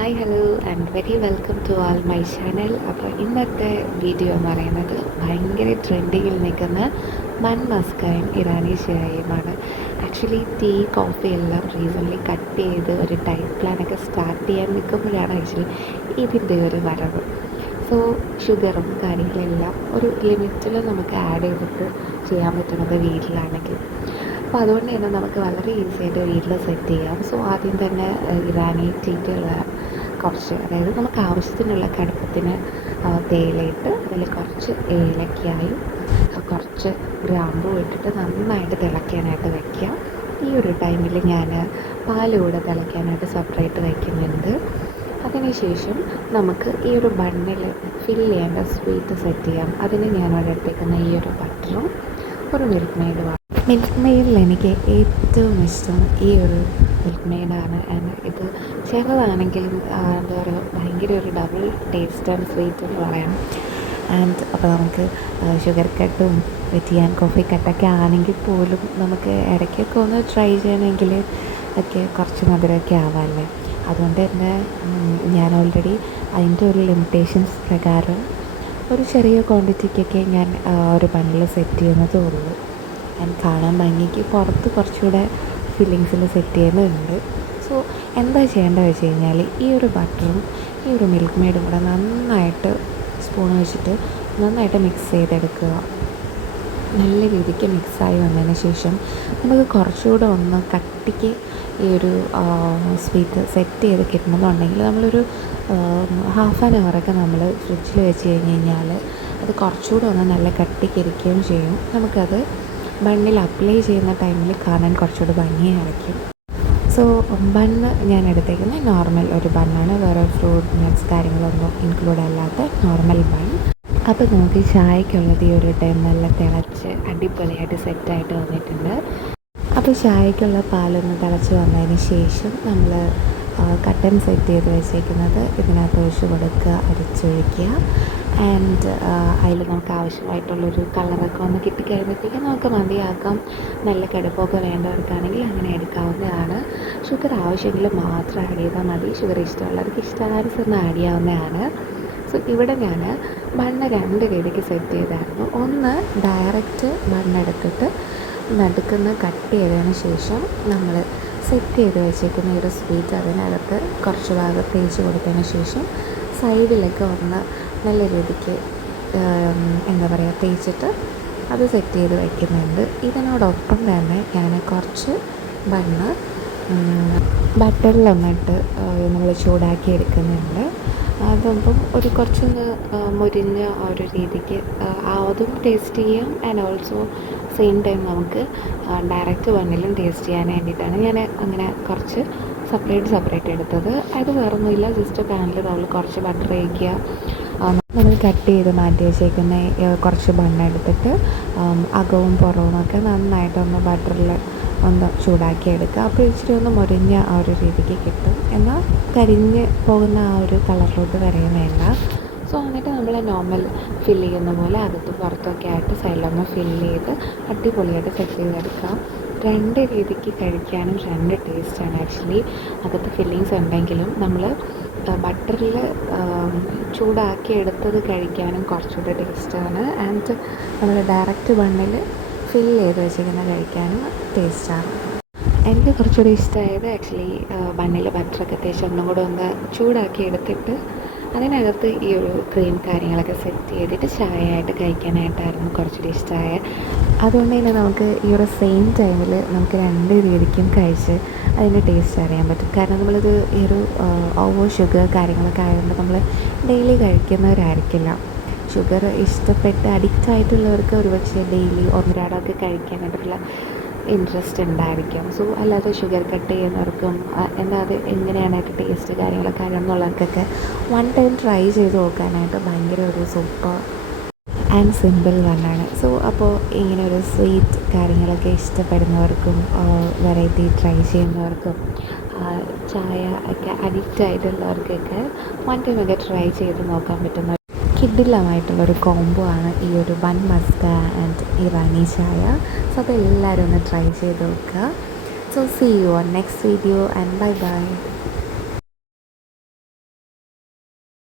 Hi hello and very welcome to all my channel അപ്പോൾ ഇന്നത്തെ video എന്ന് പറയുന്നത് ഭയങ്കര ട്രെൻഡിങ്ങിൽ നിൽക്കുന്ന മൺ മസ്കായും ഇറാനി ഷായുമാണ്. ആക്ച്വലി ടീ കോഫി എല്ലാം റീസന്റ്ലി കട്ട് ചെയ്ത് ഒരു ഡയറ്റ് പ്ലാനൊക്കെ സ്റ്റാർട്ട് ചെയ്യാൻ നിൽക്കുമ്പോഴാണ് ആക്ച്വലി ഇതിന്റെ ഒരു വരവ്. സോ ഷുഗറും കാര്യങ്ങളെല്ലാം ഒരു ലിമിറ്റിൽ നമുക്ക് ആഡ് ചെയ്തിട്ട് ചെയ്യാൻ പറ്റുന്നത് വീട്ടിലാണെങ്കിൽ. അപ്പോൾ അതുകൊണ്ട് തന്നെ നമുക്ക് വളരെ ഈസി ആയിട്ട് വീട്ടിൽ സെറ്റ് ചെയ്യാം. സോ ആദ്യം തന്നെ ഇറാനി ടീറ്റുള്ള കുറച്ച് അതായത് നമുക്ക് ആവശ്യത്തിനുള്ള കടുപ്പത്തിന് തേയിലയിട്ട് അതിൽ കുറച്ച് ഏലക്കായും കുറച്ച് ഗ്രാമ്പും ഇട്ടിട്ട് നന്നായിട്ട് തിളയ്ക്കാനായിട്ട് വയ്ക്കാം ഈ ഒരു ടൈമിൽ ഞാൻ പാലൂടെ തിളയ്ക്കാനായിട്ട് സെപ്പറേറ്റ് വയ്ക്കുന്നുണ്ട് അതിനുശേഷം നമുക്ക് ഈ ഒരു ബണ്ണിൽ ഫിൽ ചെയ്യേണ്ട സ്വീറ്റ് സെറ്റ് ചെയ്യാം. അതിന് ഞാൻ അവിടെ എടുത്തേക്കുന്ന ഈ ഒരു ബട്ടറും ഒരു മിൽക്ക് മെയ്ഡുമാണ് മിൽക്ക് മെയ്ഡിൽ എനിക്ക് ഏറ്റവും ഇഷ്ടം ഈ ഒരു മിൽക്ക് മെയ്ഡാണ്. ആൻഡ് ഇത് ചെറുതാണെങ്കിലും എന്താ പറയുക ഭയങ്കര ഒരു ഡബിൾ ടേസ്റ്റ് ആൻഡ് സ്വീറ്റ് എന്ന് പറയാം ആൻഡ് അപ്പോൾ നമുക്ക് ഷുഗർ കട്ടും വെറ്റിയാൻ കോഫി കട്ടൊക്കെ ആണെങ്കിൽ പോലും നമുക്ക് ഇടയ്ക്കൊക്കെ ഒന്ന് ട്രൈ ചെയ്യണമെങ്കിൽ ഒക്കെ കുറച്ച് മധുരമൊക്കെ ആവാമല്ലേ? അതുകൊണ്ട് തന്നെ ഞാൻ ഓൾറെഡി അതിന്റെ ഒരു ലിമിറ്റേഷൻസ് പ്രകാരം ഒരു ചെറിയ ക്വാണ്ടിറ്റിക്കൊക്കെ ഞാൻ ഒരു ബണ്ടിൽ സെറ്റ് ചെയ്യുന്നതേ ഉള്ളൂ. ആൻഡ് കാണാൻ ഭംഗിക്ക് പുറത്ത് കുറച്ചുകൂടെ ഫില്ലിങ്സിൽ സെറ്റ് ചെയ്യുന്നുണ്ട്. സോ എന്താ ചെയ്യേണ്ടത് വെച്ച് കഴിഞ്ഞാൽ ഈ ഒരു ബട്ടറും ഈ ഒരു മിൽക്ക് മെയ്ഡും കൂടെ നന്നായിട്ട് സ്പൂൺ വെച്ചിട്ട് നന്നായിട്ട് മിക്സ് ചെയ്തെടുക്കുക. നല്ല രീതിക്ക് മിക്സായി വന്നതിന് ശേഷം നമുക്ക് കുറച്ചുകൂടെ ഒന്ന് കട്ടിക്ക് ഈ ഒരു സ്വീറ്റ് സെറ്റ് ചെയ്ത് കിട്ടണമെന്നുണ്ടെങ്കിൽ നമ്മളൊരു ഹാഫ് ആൻ അവറൊക്കെ നമ്മൾ ഫ്രിഡ്ജിൽ വെച്ച് കഴിഞ്ഞ് കഴിഞ്ഞാൽ അത് കുറച്ചുകൂടെ ഒന്ന് നല്ല കട്ടിക്കിരിക്കുകയും ചെയ്യും. നമുക്കത് ബണ്ണിൽ അപ്ലൈ ചെയ്യുന്ന ടൈമിൽ കാണാൻ കുറച്ചുകൂടി ഭംഗിയായിരിക്കും. സോ ബണ്ണ് ഞാൻ എടുത്തേക്കുന്നത് നോർമൽ ഒരു ബണ്ണാണ്. വേറെ ഫ്രൂട്ട് നട്ട്സ് കാര്യങ്ങളൊന്നും ഇൻക്ലൂഡ് അല്ലാത്ത നോർമൽ ബൺ അപ്പോൾ നമുക്ക് ചായക്കുള്ളത് ഈ ഒരു ടൈം നല്ല തിളച്ച് അടിപൊളിയായിട്ട് സെറ്റായിട്ട് വന്നിട്ടുണ്ട്. അപ്പോൾ ചായക്കുള്ള പാലൊന്ന് തിളച്ച് വന്നതിന് ശേഷം നമ്മൾ കട്ടൻ സെറ്റ് ചെയ്ത് വെച്ചേക്കുന്നത് ഇതിനകത്ത് ഒഴിച്ച് കൊടുക്കുക അരിച്ചൊഴിക്കുക. ആൻഡ് അതിൽ നമുക്ക് ആവശ്യമായിട്ടുള്ളൊരു കളറൊക്കെ ഒന്ന് കിട്ടിക്കഴിയുമ്പോഴത്തേക്കും നമുക്ക് മതിയാക്കാം. നല്ല കിടപ്പൊക്കെ വേണ്ടവർക്കാണെങ്കിൽ അങ്ങനെ എടുക്കാവുന്നതാണ്. ഷുഗർ ആവശ്യമെങ്കിൽ മാത്രം ആഡ് ചെയ്താൽ മതി. ഷുഗർ ഇഷ്ടമുള്ളവർക്ക് ഇഷ്ടാനുസരണം ആഡ് ചെയ്യാവുന്നതാണ്. സോ ഇവിടെ ഞാൻ മണ്ണ് രണ്ട് രീതിക്ക് സെറ്റ് ചെയ്തായിരുന്നു. ഒന്ന് ഡയറക്റ്റ് ബണ്ണെടുത്തിട്ട് നടുക്കുന്ന കട്ട് ചെയ്തതിന് ശേഷം നമ്മൾ സെറ്റ് ചെയ്ത് വെച്ചേക്കുന്ന ഒരു സ്വീറ്റ് അതിനകത്ത് കുറച്ച് ഭാഗം തേച്ച് കൊടുത്തതിന് ശേഷം സൈഡിലൊക്കെ ഒന്ന് നല്ല രീതിക്ക് എന്താ പറയുക തേച്ചിട്ട് അത് സെറ്റ് ചെയ്ത് വയ്ക്കുന്നുണ്ട് ഇതിനോടൊപ്പം തന്നെ ഞാൻ കുറച്ച് ബണ്ണ് ബട്ടറിലൊന്നിട്ട് നമ്മൾ ചൂടാക്കി എടുക്കുന്നുണ്ട്. അതുമ്പം ഒരു കുറച്ചൊന്ന് മുരിഞ്ഞ ഒരു രീതിക്ക് അതും ടേസ്റ്റ് ചെയ്യാം. ആൻഡ് ഓൾസോ സെയിം ടൈം നമുക്ക് ഡയറക്റ്റ് ബണ്ണിലും ടേസ്റ്റ് ചെയ്യാൻ വേണ്ടിയിട്ടാണ് ഞാൻ അങ്ങനെ കുറച്ച് സെപ്പറേറ്റ് സെപ്പറേറ്റ് എടുത്തത്. അത് വേറൊന്നുമില്ല. ജസ്റ്റ് പാനിൽ നമ്മൾ കുറച്ച് ബട്ടർ ഒഴിക്കുക നമ്മൾ കട്ട് ചെയ്ത് മാറ്റി വെച്ചേക്കുന്ന കുറച്ച് ബണ്ണ് എടുത്തിട്ട് അകവും പുറവും ഒക്കെ നന്നായിട്ടൊന്ന് ബട്ടറിൽ ഒന്ന് ചൂടാക്കി എടുക്കുക. അപ്പോൾ ഇച്ചിരി ഒന്ന് മുരിഞ്ഞ ആ ഒരു രീതിക്ക് കിട്ടും. എന്നാൽ കരിഞ്ഞ് പോകുന്ന ആ ഒരു കളറിലോട്ട് വരെയുന്നില്ല സോ എന്നിട്ട് നമ്മൾ നോർമൽ ഫില്ല് ചെയ്യുന്ന പോലെ അകത്ത് പുറത്തൊക്കെ ആയിട്ട് സൈഡിലൊന്ന് ഫില്ല് ചെയ്ത് അടിപൊളിയായിട്ട് സെറ്റ് ചെയ്തെടുക്കാം. രണ്ട് രീതിക്ക് കഴിക്കാനും രണ്ട് ടേസ്റ്റാണ് ആക്ച്വലി അകത്ത് ഫില്ലിങ്സ് ഉണ്ടെങ്കിലും നമ്മൾ ബട്ടറിൽ ചൂടാക്കി എടുത്തത് കഴിക്കാനും കുറച്ചുകൂടെ ടേസ്റ്റാണ്. ആൻഡ് നമ്മൾ ഡയറക്റ്റ് ബണ്ണിൽ ഫിൽ ചെയ്ത് വെച്ചിരിക്കുന്ന കഴിക്കാനും ടേസ്റ്റാണ് എനിക്ക് കുറച്ചുകൂടി ഇഷ്ടമായത് ആക്ച്വലി ബണ്ണിൽ ബട്ടറൊക്കെ തേച്ച് ഒന്നും കൂടെ ഒന്ന് ചൂടാക്കി എടുത്തിട്ട് അതിനകത്ത് ഈ ഒരു ക്രീം കാര്യങ്ങളൊക്കെ സെറ്റ് ചെയ്തിട്ട് ചായ ആയിട്ട് കഴിക്കാനായിട്ടായിരുന്നു കുറച്ചുകൂടി ഇഷ്ടമായ അതുകൊണ്ട് തന്നെ നമുക്ക് ഈ ഒരു സെയിം ടൈമിൽ നമുക്ക് രണ്ട് രീതിക്കും കഴിച്ച് അതിന്റെ ടേസ്റ്റ് അറിയാൻ പറ്റും. കാരണം നമ്മളിത് ഈ ഒരു ഓവർ ഷുഗർ കാര്യങ്ങളൊക്കെ ആയതുകൊണ്ട് നമ്മൾ ഡെയിലി കഴിക്കുന്നവരായിരിക്കില്ല. ഷുഗർ ഇഷ്ടപ്പെട്ട് അഡിക്റ്റ് ആയിട്ടുള്ളവർക്ക് ഒരുപക്ഷെ ഡെയിലി ഒന്നരാടമൊക്കെ കഴിക്കാനായിട്ടുള്ള ഇൻട്രസ്റ്റ് ഉണ്ടായിരിക്കും. സോ അല്ലാതെ ഷുഗർ കട്ട് ചെയ്യുന്നവർക്കും എന്താ അത് എങ്ങനെയാണ് അതിന്റെ ടേസ്റ്റ് കാര്യങ്ങളൊക്കെ അറിയാമെന്നുള്ളവർക്കൊക്കെ വൺ ടൈം ട്രൈ ചെയ്ത് നോക്കാനായിട്ട് ഭയങ്കര ഒരു സൂപ്പർ ആൻഡ് സിമ്പിൾ വണ്ണാണ് സോ അപ്പോൾ ഇങ്ങനെ ഒരു സ്വീറ്റ് കാര്യങ്ങളൊക്കെ ഇഷ്ടപ്പെടുന്നവർക്കും വെറൈറ്റി ട്രൈ ചെയ്യുന്നവർക്കും ചായ ഒക്കെ അഡിക്റ്റ് ആയിട്ടുള്ളവർക്കൊക്കെ വൺ ടൈമൊക്കെ ട്രൈ ചെയ്ത് നോക്കാൻ പറ്റുന്ന കിഡിലമായിട്ടുള്ളൊരു കോംബോ ആണ് ഈ ഒരു ബൺ മസ്ക ആൻഡ് ഇറാനി ചായ. സോ അതെല്ലാവരും ഒന്ന് ട്രൈ ചെയ്ത് നോക്കുക. So see you on next video and bye bye